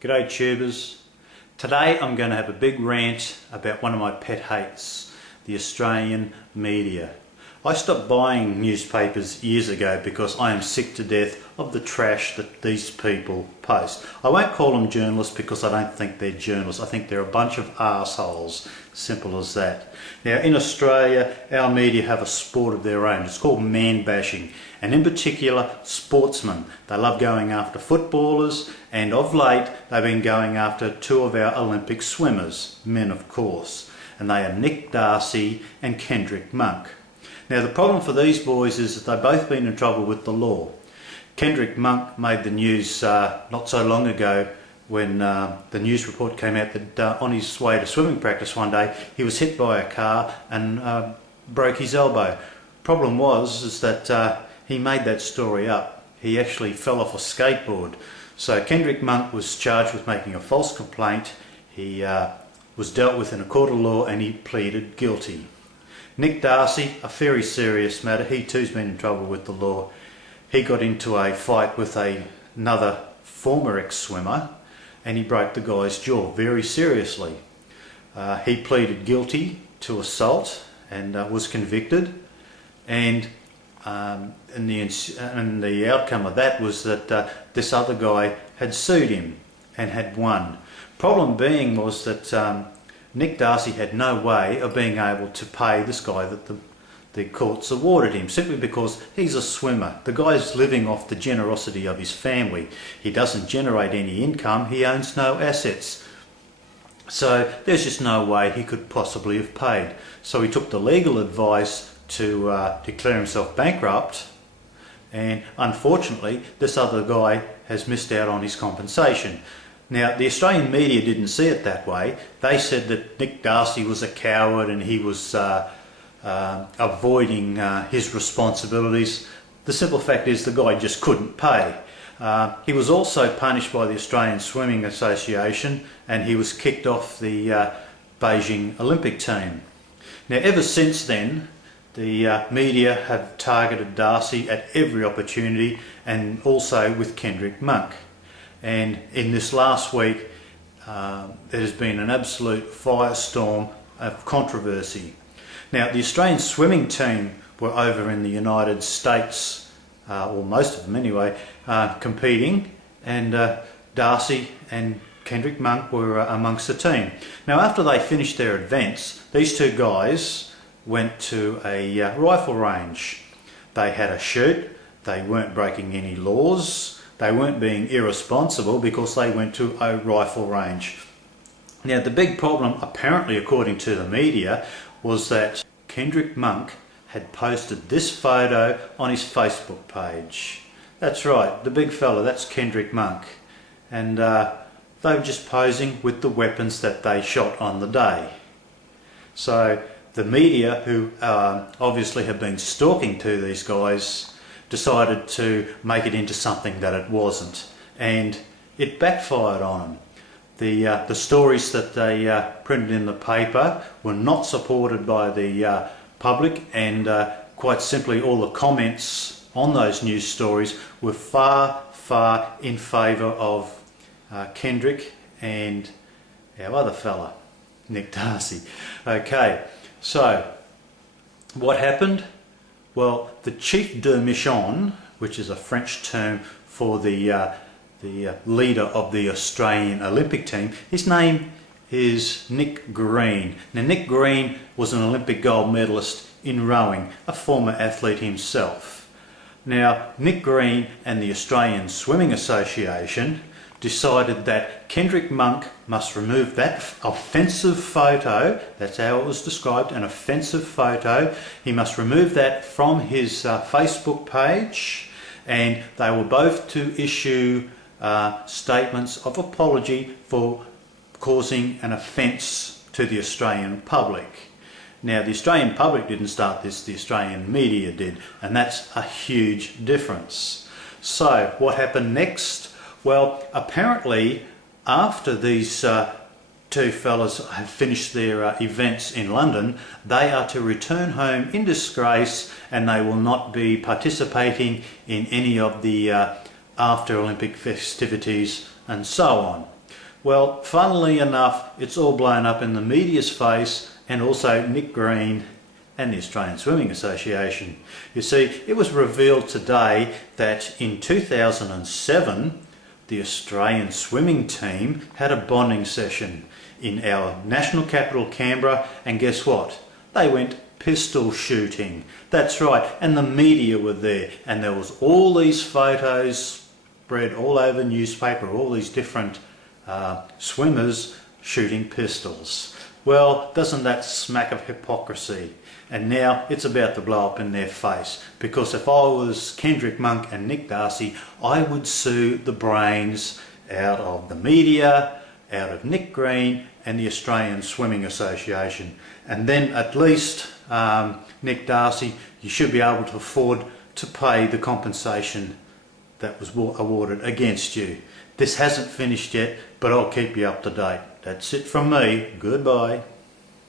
G'day tubers. Today I'm going to have a big rant about one of my pet hates, the Australian media. I stopped buying newspapers years ago because I am sick to death of the trash that these people post. I won't call them journalists because I don't think they're journalists. I think they're a bunch of arseholes. Simple as that. Now in Australia our media have a sport of their own. It's called man bashing, and in particular sportsmen. They love going after footballers, and of late they've been going after two of our Olympic swimmers, men of course, and they are Nick Darcy and Kendrick Monk. Now the problem for these boys is that they've both been in trouble with the law. Kendrick Monk made the news not so long ago when the news report came out that on his way to swimming practice one day he was hit by a car and broke his elbow. Problem was that he made that story up. He actually fell off a skateboard. So Kendrick Monk was charged with making a false complaint. He was dealt with in a court of law and he pleaded guilty. Nick Darcy, a very serious matter. He too's been in trouble with the law. He got into a fight with another former ex-swimmer and he broke the guy's jaw very seriously. He pleaded guilty to assault and was convicted, and the outcome of that was that this other guy had sued him and had won. Problem being was that Nick Darcy had no way of being able to pay this guy that the courts awarded him, simply because he's a swimmer. The guy's living off the generosity of his family. He doesn't generate any income, he owns no assets. So there's just no way he could possibly have paid. So he took the legal advice to declare himself bankrupt, and unfortunately this other guy has missed out on his compensation. Now the Australian media didn't see it that way. They said that Nick Darcy was a coward and he was avoiding his responsibilities. The simple fact is the guy just couldn't pay. He was also punished by the Australian Swimming Association and he was kicked off the Beijing Olympic team. Now ever since then the media have targeted Darcy at every opportunity, and also with Kendrick Monk. And in this last week there has been an absolute firestorm of controversy. Now the Australian swimming team were over in the United States, or most of them anyway, competing, and Darcy and Kendrick Monk were amongst the team. Now after they finished their events, these two guys went to a rifle range. They had a shoot, they weren't breaking any laws, they weren't being irresponsible because they went to a rifle range. Now the big problem, apparently according to the media, was that Kendrick Monk had posted this photo on his Facebook page. That's right, the big fella, that's Kendrick Monk. And they were just posing with the weapons that they shot on the day. So the media, who obviously have been stalking to these guys, decided to make it into something that it wasn't, and it backfired on them. The stories that they printed in the paper were not supported by the public, and quite simply all the comments on those news stories were far in favour of Kendrick and our other fella, Nick Darcy. Okay, so what happened? Well, the chef de mission, which is a French term for the leader of the Australian Olympic team, his name is Nick Green. Now Nick Green was an Olympic gold medalist in rowing, a former athlete himself. Now Nick Green and the Australian Swimming Association decided that Kendrick Monk must remove that offensive photo. That's how it was described, an offensive photo. He must remove that from his Facebook page, and they were both to issue statements of apology for causing an offence to the Australian public. Now the Australian public didn't start this, the Australian media did, and that's a huge difference. So what happened next? Well, apparently after these two fellas have finished their events in London, they are to return home in disgrace, and they will not be participating in any of the after Olympic festivities and so on. Well, funnily enough, it's all blown up in the media's face, and also Nick Green and the Australian Swimming Association. You see, it was revealed today that in 2007 the Australian swimming team had a bonding session in our national capital Canberra, and guess what? They went pistol shooting. That's right, and the media were there, and there was all these photos spread all over newspaper, all these different swimmers shooting pistols. Well, doesn't that smack of hypocrisy? And now it's about to blow up in their face, because if I was Kendrick Monk and Nick Darcy, I would sue the brains out of the media, out of Nick Green and the Australian Swimming Association. And then at least, Nick Darcy, you should be able to afford to pay the compensation that was awarded against you. This hasn't finished yet, but I'll keep you up to date. That's it from me. Goodbye.